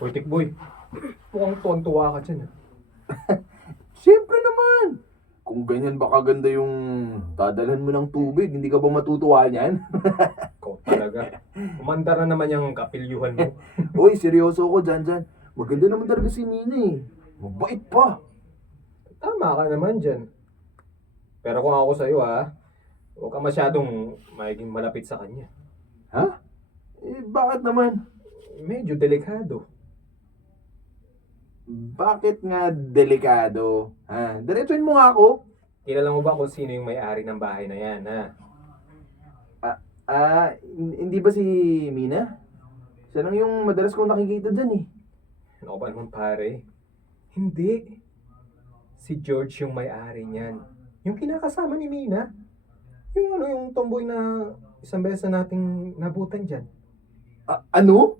Hoy, Tikboy. Mukhang tuwan-tuwa ka dyan. Siyempre naman! Kung ganyan ba kaganda yung dadalhan mo ng tubig, hindi ka ba matutuwa niyan? Ikaw talaga. Umandar na naman yung kapilyuhan mo. Uy, seryoso ako dyan. Maganda naman talaga si Mina eh. Mabait pa. Tama ka naman dyan. Pero kung ako sa'yo huwag ka masyadong maging malapit sa kanya. Ha? Bakit naman? Medyo delikado. Bakit nga delikado? Ha? Diretsuin mo nga ako. Kilala mo ba kung sino yung may-ari ng bahay na yan, ha? Hindi ba si Mina? Siya lang yung madalas kong nakikita dyan eh. Ano ba naman pare? Hindi. Si George yung may-ari niyan. Yung kinakasama ni Mina. Yung tomboy na isang beses na nating nabutan dyan. Ano?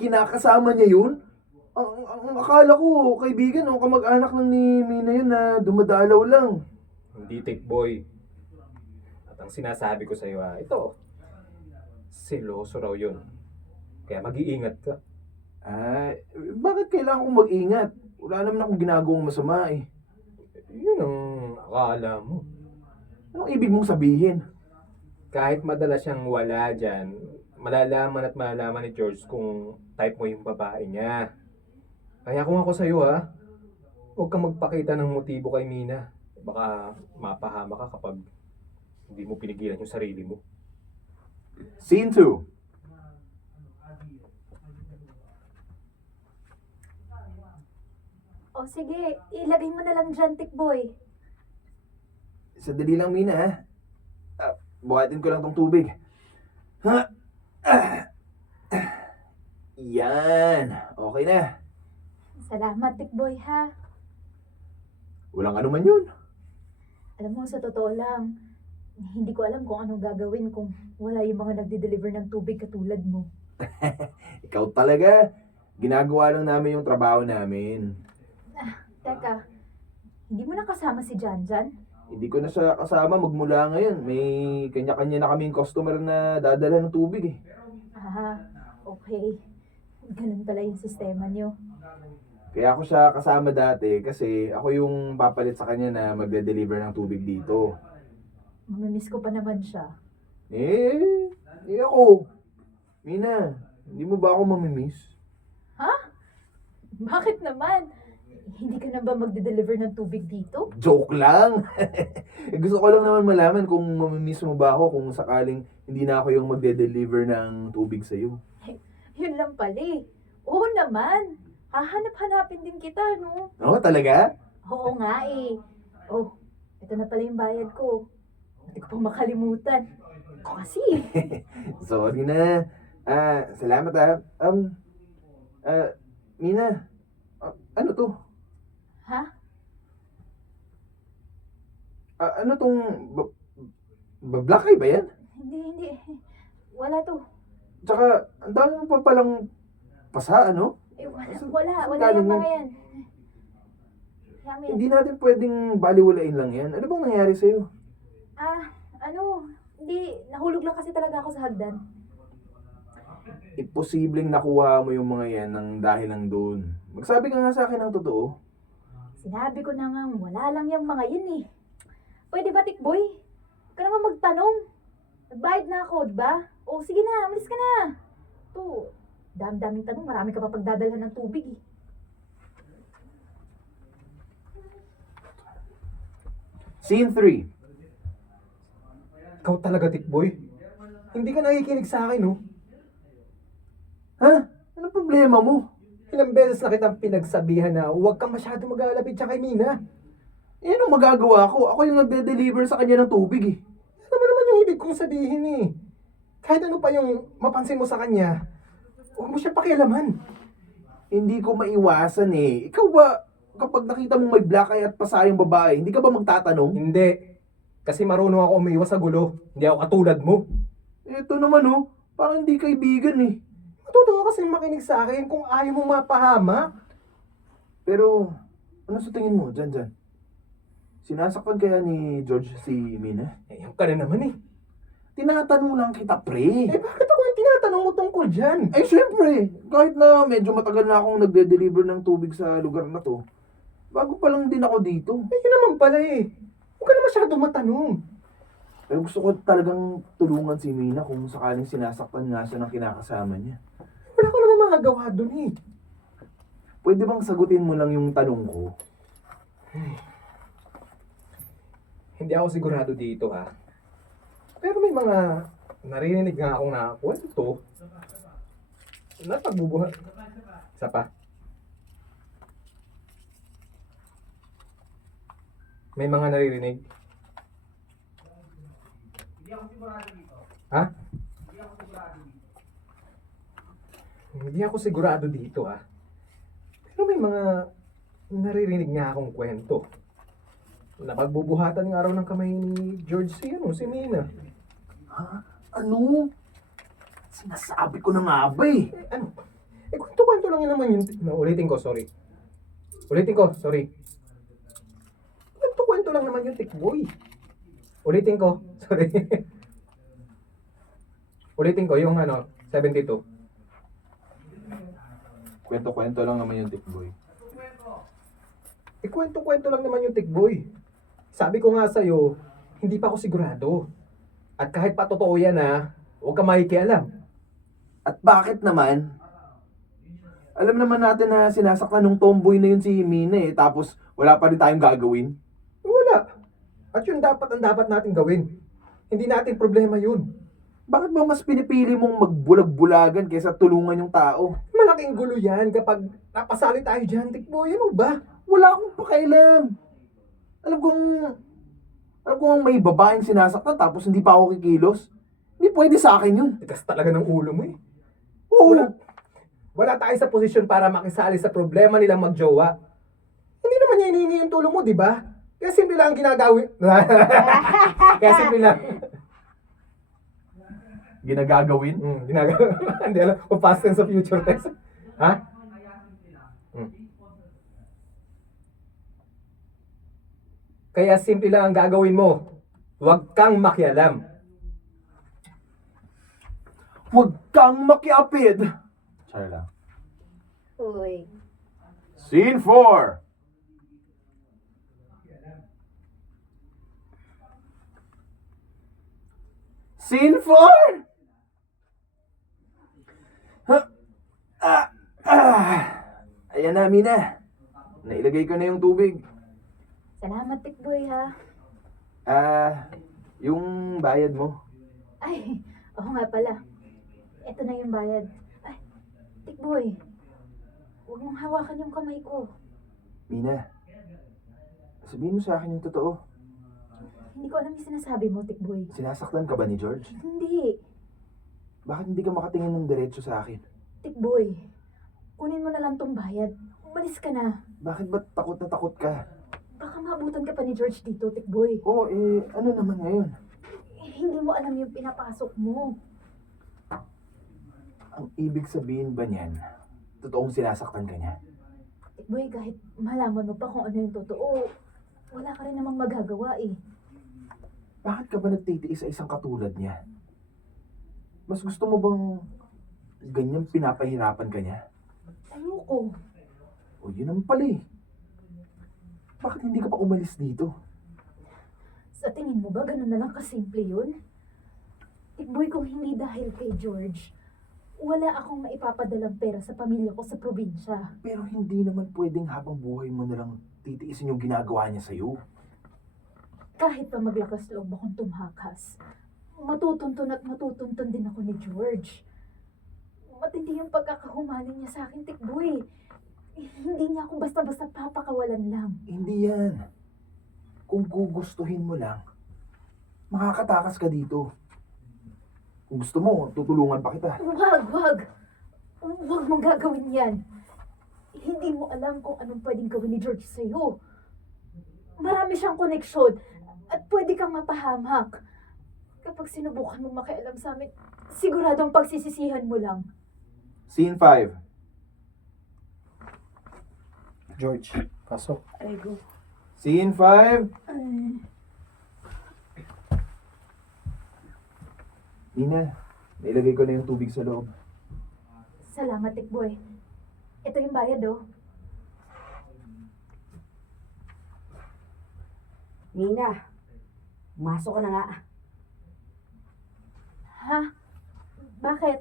Kinakasama niya yun? Ang akala ko, kaibigan o kamag-anak lang ni Mina yun na dumadalaw lang. Hindi, Tikboy. At ang sinasabi ko sa'yo ito. Seloso raw yun. Kaya mag-iingat ka. Bakit kailangan kong mag-ingat? Wala naman akong ginagawang masama eh. Yun ang akala mo. Anong ibig mong sabihin? Kahit madalas siyang wala dyan, malalaman ni George kung type mo yung babae niya. Kaya kung ako sa'yo huwag kang magpakita ng motibo kay Mina. Baka mapahama ka kapag hindi mo pinigilan yung sarili mo. Scene 2. O sige, ilagay mo na lang dyan, Tikboy. Sandali lang, Mina ha. Buhatin ko lang tong tubig. Ha? Yan. Okay na. Salamat, Tikboy, ha? Walang ano man yun. Alam mo, sa totoo lang, hindi ko alam kung anong gagawin kung wala yung mga nagde-deliver ng tubig katulad mo. Ikaw talaga. Ginagawa lang namin yung trabaho namin. Teka, hindi mo na kasama si Janjan? Hindi ko na siya kasama magmula ngayon. May kanya-kanya na kaming customer na dadala ng tubig eh. Okay. Ganun pala yung sistema niyo. Kaya ako siya kasama dati kasi ako yung papalit sa kanya na magde-deliver ng tubig dito. Mamimiss ko pa naman siya. Ako. Mina, hindi mo ba ako mamimiss? Bakit naman? Hindi ka na ba magde-deliver ng tubig dito? Joke lang! Gusto ko lang naman malaman kung mamimiss mo ba ako kung sakaling hindi na ako yung magde-deliver ng tubig sa'yo. Yun lang pala eh. Oo naman. Hahanap-hanapin din kita, no? Oo, talaga? Oo nga eh. Oh, ito na pala yung bayad ko. Hindi ko pa makalimutan. Ito kasi. Sorry na. Salamat Mina, ano to? Ha? Ano tong... Black eye ba yan? Hindi. Wala to. Tsaka, ang dami mo pa palang pasa, ano? Wala Galing yung mo. mga yan. Yummy. Hindi natin pwedeng baliwalain lang yan. Ano bang nangyari sa'yo? Hindi, nahulog lang kasi talaga ako sa hagdan. Imposibleng nakuha mo yung mga yan ng dahil lang doon. Magsabi ka nga sa akin ng totoo. Sinabi ko na nga, wala lang yung mga yun eh. Pwede ba, Tikboy? Huwag ka naman magtanong. Nagbayad na ako, diba? O sige na, umalis ka na. To, dami-daming tanong, marami ka pa pagdadalhan ng tubig eh. Scene 3. Ikaw talaga, Tikboy. Hindi ka nakikinig sa akin, no? Ha? Ano problema mo? Ilang beses na kitang pinagsabihan na huwag kang masyado mag-aalapit siya kay Mina. Anong magagawa ko? Ako yung nagde-deliver sa kanya ng tubig eh. Ano ba naman yung ibig kong sabihin eh? Kahit ano pa yung mapansin mo sa kanya, huwag mo siya pakialaman. Hindi ko maiwasan eh. Ikaw ba, kapag nakita mong may black eye at pasayang babae, hindi ka ba magtatanong? Hindi. Kasi marunong ako umiwas sa gulo. Hindi ako katulad mo. Ito naman oh, parang hindi kaibigan eh. Matutuwa kasi makinig sa akin kung ayaw mo mapahamak. Pero, ano sa tingin mo, dyan? Sinasaktan kaya ni George si Mina? Yung ka na naman eh. Tinatanong lang kita, pre. Bakit ako yung tinatanong mo tungkol dyan? Eh, syempre, kahit na medyo matagal na akong nagde-deliver ng tubig sa lugar na to, bago pa lang din ako dito. Eh, yun naman pala eh. Huwag ka na masyadong matanong. Pero gusto ko talagang tulungan si Mina kung sakaling sinasaktan nga siya ng kinakasama niya. Wala ko naman magagawa dun eh. Pwede bang sagutin mo lang yung tanong ko? Hindi ako sigurado dito ha. Pero may mga narinig nga akong nakakwento na pagbubuhat. Isa pa. May mga naririnig. Ha? Hindi ako sigurado dito ha. Pero may mga naririnig nga akong kwento. Napagbubuhatan nga raw ng kamay ni George si Mina. Ha? Ano? Sinasabi ko na nga ba eh. Ano? Eh, kwento-kwento lang yun naman yun. No, ulitin ko, sorry. Kwento-kwento lang naman yung tikboy. Ulitin ko, sorry. Ulitin ko, yung 72. Kwento-kwento lang naman yung tikboy. Eh, kwento-kwento lang naman yung tikboy. Sabi ko nga sa'yo, hindi pa ako sigurado. At kahit pa totoo yan huwag ka makikialam. At bakit naman? Alam naman natin na sinasaktan ng tomboy na yun si Mina eh, tapos wala pa rin tayong gagawin. Wala. At yun ang dapat natin gawin. Hindi natin problema yun. Bakit ba mas pinipili mong magbulag-bulagan kaysa tulungan yung tao? Malaking gulo yan kapag napasali tayo dyan, tikboy. Ano ba? Wala akong pakialam. Alam kong may babaeng sinasaktan tapos hindi pa ako kikilos. Hindi pwede sa akin yun. Tigas talaga ng ulo mo eh. Oo. Wala tayo sa posisyon para makisali sa problema nilang magjowa. Hindi naman niya hinihingi yung tulong mo, di ba? Kaya simple lang ang ginagawin. Kaya simple lang. Ginagagawin? Ginagawin. Hindi alam kung past tense o future tense. Ha? Kaya simple lang ang gagawin mo. Huwag kang makialam. Huwag kang makiapid! Sorry lang. Uy. Scene 4! Scene 4! Ayan na, Mina. Nailagay ko na yung tubig. Salamat, tikboy ha. Yung bayad mo. Ay, oo nga pala. Ito na yung bayad. Ay, tikboy. Huwag mong hawakan yung kamay ko. Mina, sabihin mo sa akin yung totoo. Hindi ko alam yung sinasabi mo, tikboy. Sinasaktan ka ba ni George? Hindi. Bakit hindi ka makatingin ng diretso sa akin? Tikboy, kunin mo na lang tong bayad. Umalis ka na. Bakit ba takot na takot ka? Baka maabutan ka pa ni George dito, tikboy. Oo, ano naman ngayon? Hindi mo alam yung pinapasok mo. Ang ibig sabihin ba niyan, totoong sinasaktan ka niya? Tikboy, kahit malaman mo pa kung ano yung totoo, wala ka rin namang magagawa eh. Bakit ka ba nagtitiis sa isang katulad niya? Mas gusto mo bang ganyan pinapahirapan ka niya? Ayoko. O yun naman pala eh. Bakit hindi ka pa umalis dito? Sa tingin mo ba ganun na lang kasimple yun? Tikboy, kung hindi dahil kay George, wala akong maipapadalang pera sa pamilya ko sa probinsya. Pero hindi naman pwedeng habang buhay mo na lang titiisin yung ginagawa niya sa'yo. Kahit pa maglakas loob akong tumhakas, matutuntun at matutuntun din ako ni George. Matindi yung pagkakahumaling niya sa akin, tikboy. Hindi niya ako basta-basta papakawalan lang. Hindi yan. Kung gugustuhin mo lang, makakatakas ka dito. Kung gusto mo, tutulungan pa kita. Wag! Wag mong gagawin yan. Hindi mo alam kung anong pwedeng gawin ni George sa'yo. Marami siyang koneksyon at pwede kang mapahamak. Kapag sinubukan mong makialam sa amin, siguradong pagsisisihan mo lang. Scene 5. George, pasok. Aray go. Scene 5. Nina, nailagay ko na yung tubig sa loob. Salamat, Tikboy. Ito yung bayad, oh. Mina, masok ka na nga. Ha? Bakit?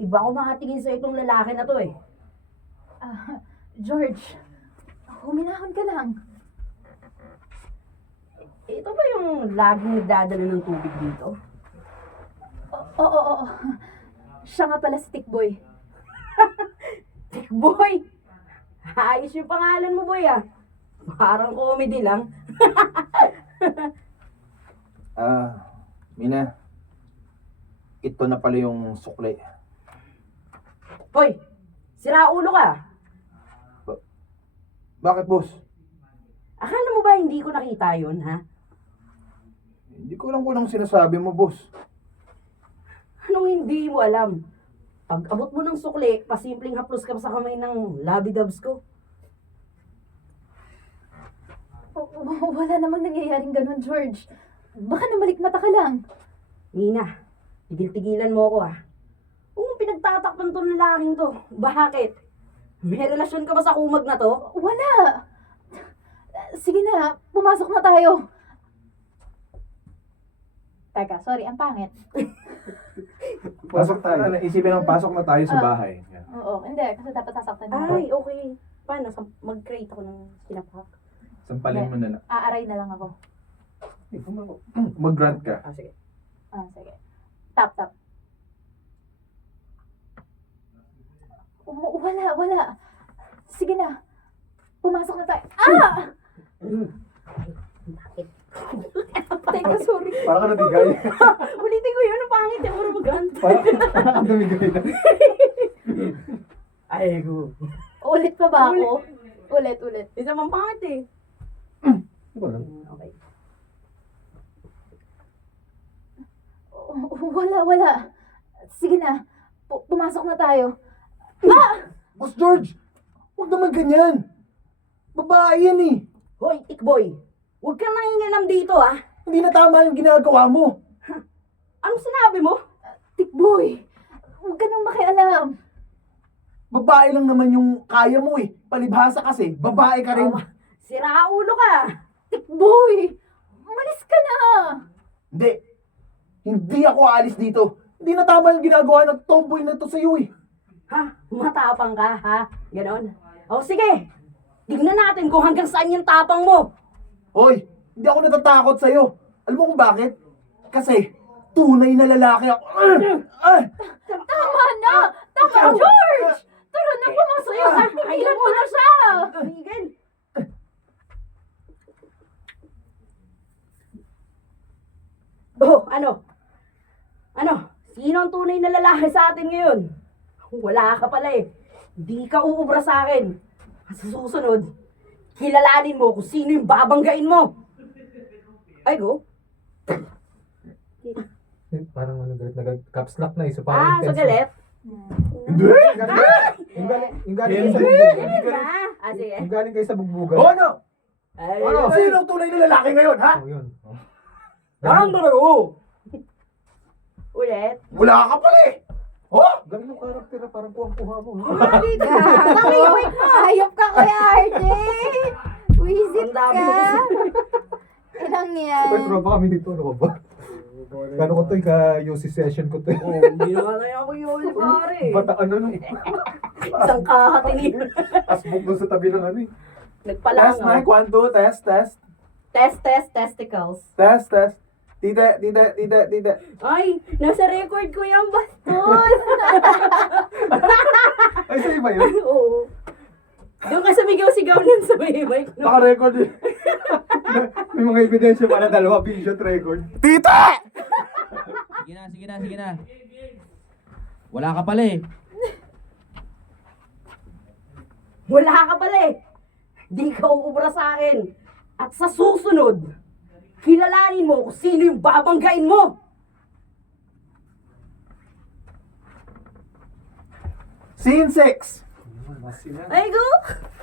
Iba ko makatingin sa itong lalaki na to eh. George, huminahon ka lang. Ito ba yung laging nagdadala ng tubig dito? Oo. Siya nga pala si Tikboy. Boy! Ayos yung pangalan mo, boy ah. Parang comedy lang. Mina, ito na pala yung sukli. Hoy! Sira ulo ka. Bakit, boss? Akala mo ba hindi ko nakita yun, ha? Hindi ko alam kung anong sinasabi mo, boss. Anong hindi mo alam? Pag abot mo ng sukli, pasimpleng haplos ka pa sa kamay ng labidabs ko. Wala namang nangyayaring ganun, George. Baka namalikmata ka lang. Mina, tigil-tigilan mo ako ah. Kung pinagtatakpan to ng lalaking to, bakit? May relasyon ka ba sa kumag na to? Wala! Sige na, pumasok na tayo. Teka, sorry, ang pangit. Pasok tayo. Isipin ng pasok na tayo sa bahay. Oo, hindi, kasi dapat sasaktan mo. Ay, okay. Paano? Mag-create ako ng sinapak? Sampalin mo na lang. Aaray na lang ako. Mag-grant ka. Ah, sige. Sige. Tap. Wala. Sige na. Pumasok na tayo. Bakit? Teka, sorry. Parang ka natigay. Ulitin ko yun, ang pangit eh, puro mag-grant. Parang ka namigay na. Ay, go. Ulit pa ba ako? Ulit. Isa mang pangit eh. Okay. Wala. Sige na. Pumasok na tayo. Boss George! Huwag naman ganyan. Babae yan eh. Hoy, Tikboy. Huwag kang nangingialam dito ah. Hindi na tama yung ginagawa mo. Anong sinabi mo? Tikboy, huwag ka nang makialam. Babae lang naman yung kaya mo eh. Palibhasa kasi, babae ka rin. Sira ulo ka. Tikboy, umalis ka na. Hindi. Hindi ako aalis dito. Hindi na tama yung ginagawa ng tomboy na to sa'yo eh. Ha? Matapang ka ha? Ganon? O sige. Tignan natin kung hanggang saan yung tapang mo. Hoy, hindi ako natatakot sa'yo. Alam mo kung bakit? Kasi, tunay na lalaki ako. Tama na! Tama, George! Tara na, pumasok ka. Tigilan mo na siya. Tigil. Oh, ano? Sino ang tunay na lalaki sa atin ngayon? Wala ka pala eh. Hindi ka uubra sa akin. Sa susunod, kilalanin mo kung sino yung babanggain mo. Ay, go. Parang galit na caps lock na eh. So Ah, parang so galit? Hindi! Yung galing kayo sa Hindi bugbugan. ba? Ah, sige. Yung galing kayo sa bugbugan. O ano? Ay, Ano? Sino ang tunay na lalaki ngayon, ha? Oh, yun. Parang dalago. Ulit. Wala ka pala eh! Oh! Galing yung karakter na parang kuhang-kuha mo. Hindi ka. Tangiwik mo. Hayop ka, Kuya RJ! Wisit Ang dami. ka! Ilang yan? May tropa kami dito. Ano ba? Kano ko to ka-UC session ko to. Oh, hindi na kaya ako yun, pare. Bataan ano eh. Isang kahatin. Asbog doon sa tabi ng ano eh. Nagpalang. Test, Mike. 1, 2, test. Testicles. Test. Tita. Ay, nasa record ko yung bastos. Ay, sa'yo ba yun? Oo. Doon ka sa sigaw nun sa may mic. No? Naka-record yun. May mga ebidensya para dalawa vision record. Tita! Sige na. Wala ka pala eh. Wala ka pala eh. Di ka uubra sa akin. At sa susunod, kilalanin mo kung sino yung babanggain mo. Scene 6. Ay, go.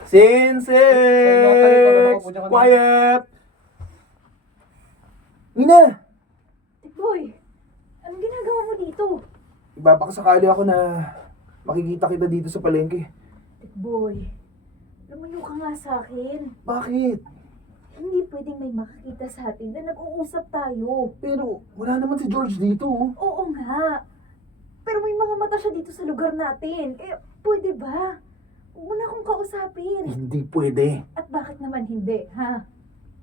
Scene 6. Quiet. Nina, Tikboy, anong ginagawa mo dito? Babakasakali ako na makikita kita dito sa palengke. Tikboy, lumayo ka nga sa akin. Bakit? Hindi pwedeng may makakita sa atin na nag-uusap tayo. Pero wala naman si George dito. Oh. Oo nga. Pero may mga mata siya dito sa lugar natin. Pwede ba? Huwag mo na akong kausapin. Hindi pwede. At bakit naman hindi, ha?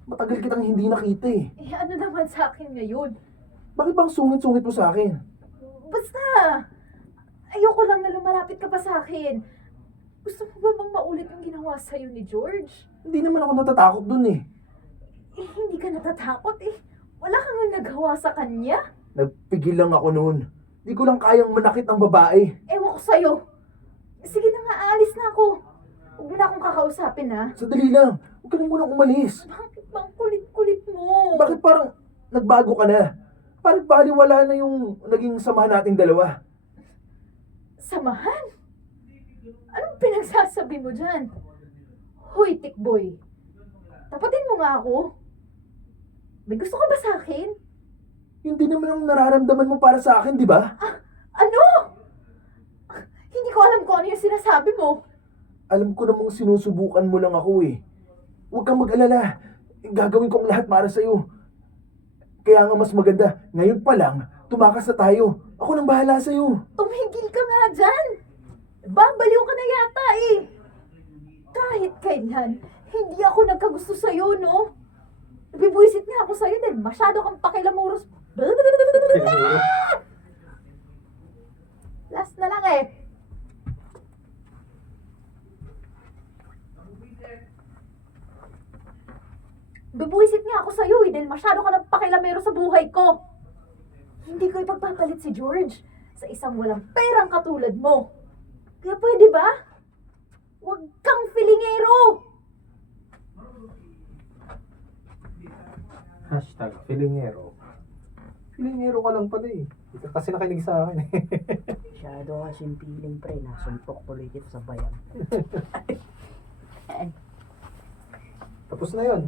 Matagal kitang hindi nakita eh. Ano naman sa akin ngayon? Bakit bang sungit-sungit mo sa akin? Basta, ayoko lang na lumalapit ka pa sa akin. Gusto mo ba bang maulit yung ginawa sa'yo ni George? Hindi naman ako natatakot dun eh. Hindi ka natatakot eh. Wala kang nagawa sa kanya. Nagpigil lang ako noon. Di ko lang kayang manakit ang babae. Ewan ko sa'yo. Sige na nga, aalis na ako. Huwag mo na akong kakausapin, ha? Sandali lang. Huwag ka na munang umalis. Bakit bang kulit-kulit mo? Bakit parang nagbago ka na? Parang baliwala na yung naging samahan nating dalawa. Samahan? Anong pinagsasabi mo dyan? Hoy, Tikboy. Tapatin mo nga ako. May gusto ka ba sa akin? Yun din naman ang nararamdaman mo para sa akin, di ba? Ano? Hindi ko alam kung ano yung sinasabi mo. Alam ko namang sinusubukan mo lang ako eh. Huwag kang mag-alala. Gagawin ko ang lahat para sa'yo. Kaya nga mas maganda, ngayon pa lang, tumakas na tayo. Ako nang bahala sa'yo. Tumigil ka nga dyan. Babaliw ka na yata eh. Kahit kailan, hindi ako nagkagusto sa'yo, no? Nabibuisit nga ako sa'yo dahil masyado kang pakilamuros. Last na lang eh. Bibuisit nga ako sa'yo eh dahil masyado ka ng pakilamero sa buhay ko. Hindi ko ipagpapalit si George sa isang walang perang katulad mo. Kaya pwede ba? Huwag kang filingero! Hashtag filingero. Filingero ka lang pala eh. Hindi ka kasi nakinig sa akin eh. Masyado kasing feeling pre, nasuntok tuloy kita sa bayan. Tapos na yun.